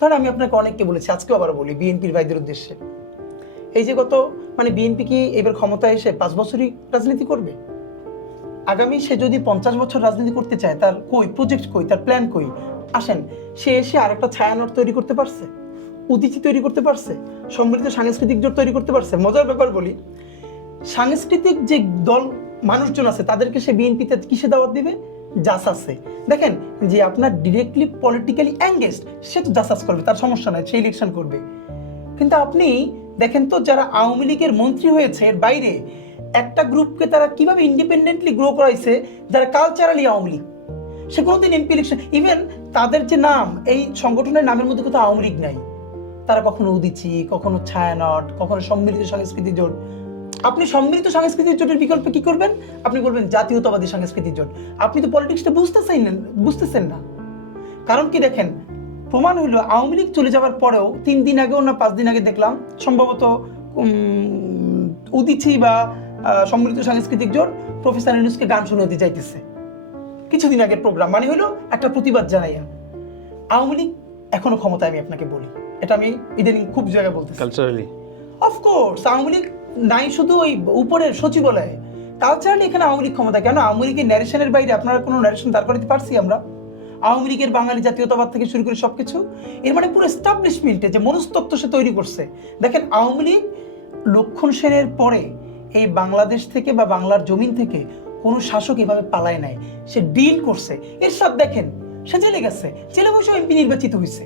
ধরেন আমি আপনাকে অনেককে বলেছি, আজকেও আবার বলি বিএনপির ভাইদের উদ্দেশ্যে, এই যে বিএনপি কি এবার ক্ষমতায় এসে 5 বছরই রাজনীতি করবে? আগামী সে যদি 50 বছর রাজনীতি করতে চায়, তার প্রজেক্ট কই, তার প্ল্যান কই? আসেন, সে এসে আরেকটা ছায়ানট তৈরি করতে পারছে, উদীচী তৈরি করতে পারছে, সমৃদ্ধ সাংস্কৃতিক জোট তৈরি করতে পারছে? মজার ব্যাপার বলি, সাংস্কৃতিক যে দল মানুষজন আছে তাদেরকে সে বিএনপিতে কিসে দাওয়াত দিবে? জাসাসে। দেখেন, যে আপনার ডিরেক্টলি পলিটিক্যালি এঙ্গেজড সে তো জাসাস করবে, তার সমস্যা নাই, সে ইলেকশন করবে। কিন্তু আপনি দেখেন তো, যারা আওয়ামী লীগের মন্ত্রী হয়েছে এর বাইরে একটা গ্রুপকে তারা কিভাবে ইন্ডিপেন্ডেন্টলি গ্রো করাইছে, যারা কালচারালি আওয়ামী লীগ, সে কোনোদিন এমপি ইলেকশন, ইভেন তাদের যে নাম, এই সংগঠনের নামের মধ্যে কোথাও আওয়ামী লীগ নাই। তারা কখনো উদীচী, কখনো ছায়ানট, কখনো সম্মিলিত সাংস্কৃতিক জোট। আপনি সম্মিলিত সাংস্কৃতিক জোটের বিকল্পে কি করবেন? আপনি বলবেন জাতীয়তাবাদী সাংস্কৃতিক জোট। আপনি তো পলিটিক্সটা বুঝতেছেন না। কারণ কি দেখেন, প্রমাণ হইলো আওয়ামী লীগ চলে যাওয়ার পরেও 3 দিন আগেও না 5 দিন আগে দেখলাম সম্ভবত উদীচী বা সম্মিলিত সাংস্কৃতিক জোট প্রফেসর ইউনূসকে গান শোনাতে চাইতেছে কিছুদিন আগের প্রোগ্রাম, মানে হলো একটা প্রতিবাদ জানাইয়া। আওয়ামী লীগ এখনো ক্ষমতায়, আমি আপনাকে বলি, এটা আমি ইদানিং খুব জায়গায় বলতেছি। কালচারালি অফকোর্স আওয়ামী লীগ নাই শুধু ওই উপরের সচিবালয়ে, কালচারালি এখানে আওয়ামী লীগ ক্ষমতা। কেন? আওয়ামী লীগের ন্যারেশনের বাইরে আপনারা কোনো ন্যারেশন দাঁড় করাতে পারছি আমরা? আওয়ামী লীগের বাঙালি জাতীয়তাবাদ থেকে শুরু করে সবকিছু, এর মানে পুরো এস্টাবলিশমেন্টে যে মনস্তত্ত্ব সে তৈরি করছে। দেখেন, আওয়ামী লীগ লক্ষণ সেনের পরে এই বাংলাদেশ থেকে বা বাংলার জমিন থেকে কোনো শাসক এভাবে পালায় নাই, সে ডিল করছে। এরশাদ দেখেন, সে জেলে গেছে, জেলে বসে এমপি নির্বাচিত হয়েছে।